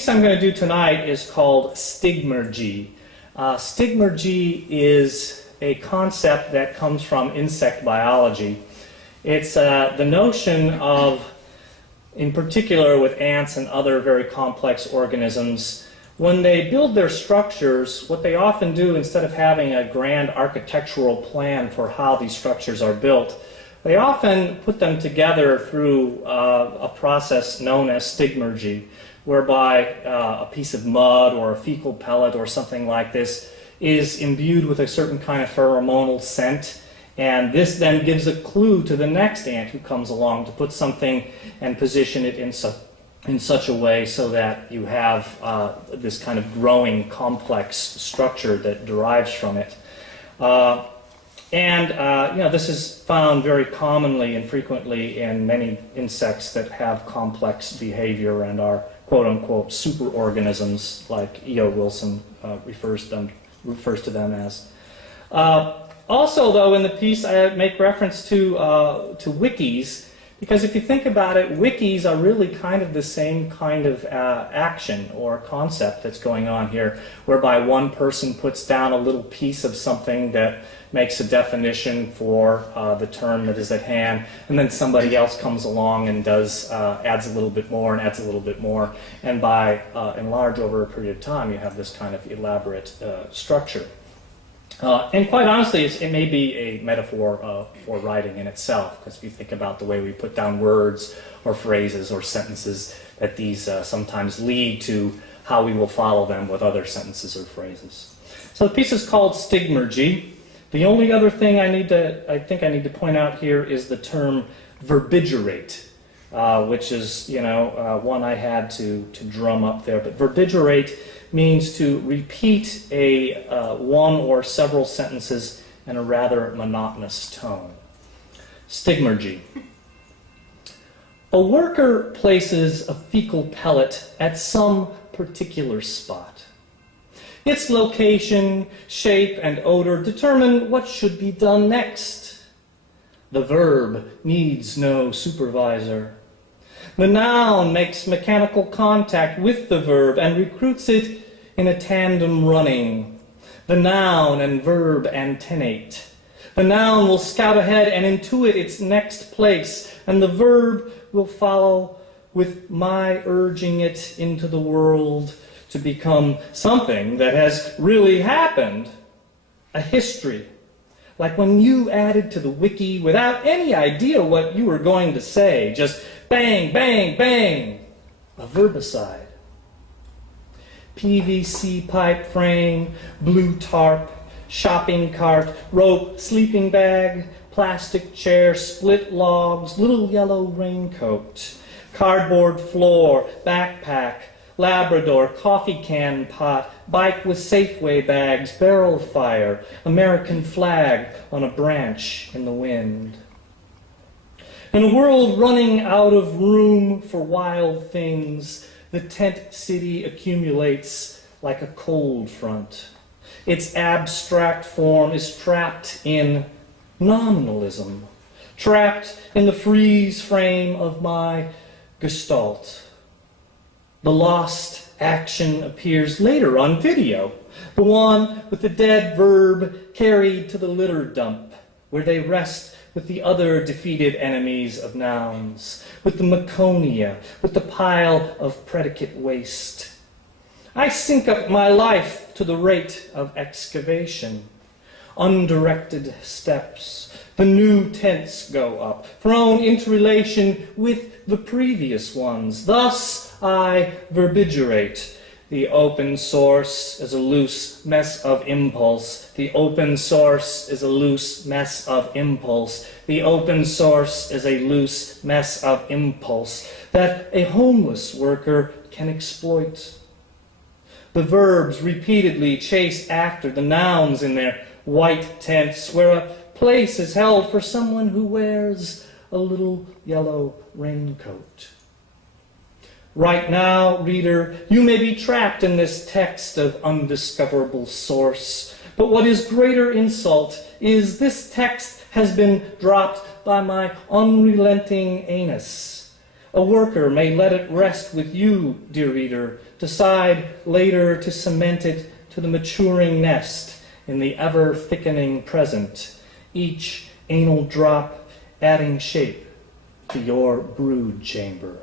The piece I'm going to do tonight is called Stigmergy. Stigmergy is a concept that comes from insect biology. It's the notion of, in particular with ants and other very complex organisms, when they build their structures, what they often do, instead of having a grand architectural plan for how these structures are built, they often put them together through a process known as stigmergy, whereby a piece of mud or a fecal pellet or something like this is imbued with a certain kind of pheromonal scent, and this then gives a clue to the next ant who comes along to put something and position it in such a way so that you have this kind of growing complex structure that derives from it. This is found very commonly and frequently in many insects that have complex behavior and are quote-unquote superorganisms, like E.O. Wilson refers to them as. Also, though, in the piece I make reference to wikis, because if you think about it, wikis are really kind of the same kind of action or concept that's going on here, whereby one person puts down a little piece of something that makes a definition for the term that is at hand, and then somebody else comes along and adds a little bit more and adds a little bit more, and by and large, over a period of time, you have this kind of elaborate structure. And quite honestly, it may be a metaphor for writing in itself, because if you think about the way we put down words or phrases or sentences, that these sometimes lead to how we will follow them with other sentences or phrases. So the piece is called Stigmergy. The only other thing I think I need to point out here is the term verbigerate, which is one I had to drum up there. But verbigerate means to repeat one or several sentences in a rather monotonous tone. Stigmergy. A worker places a fecal pellet at some particular spot. Its location, shape, and odor determine what should be done next. The verb needs no supervisor. The noun makes mechanical contact with the verb and recruits it in a tandem running. The noun and verb antennate. The noun will scout ahead and intuit its next place, and the verb will follow with my urging it into the world to become something that has really happened, a history. Like when you added to the wiki without any idea what you were going to say, just bang, bang, bang, a verbicide. PVC pipe frame, blue tarp, shopping cart, rope, sleeping bag, plastic chair, split logs, little yellow raincoat, cardboard floor, backpack, Labrador, coffee can pot, bike with Safeway bags, barrel fire, American flag on a branch in the wind. In a world running out of room for wild things, the tent city accumulates like a cold front. Its abstract form is trapped in nominalism, trapped in the freeze frame of my gestalt. The lost action appears later on video, the one with the dead verb carried to the litter dump, where they rest with the other defeated enemies of nouns, with the Maconia, with the pile of predicate waste. I sync up my life to the rate of excavation. Undirected steps. The new tents go up, thrown into relation with the previous ones. Thus, I verbigerate. The open source is a loose mess of impulse. The open source is a loose mess of impulse. The open source is a loose mess of impulse that a homeless worker can exploit. The verbs repeatedly chase after the nouns in their white tents, where a place is held for someone who wears a little yellow raincoat. Right now, reader, you may be trapped in this text of undiscoverable source, but what is greater insult is this text has been dropped by my unrelenting anus. A worker may let it rest with you, dear reader, decide later to cement it to the maturing nest in the ever-thickening present, each anal drop adding shape to your brood chamber.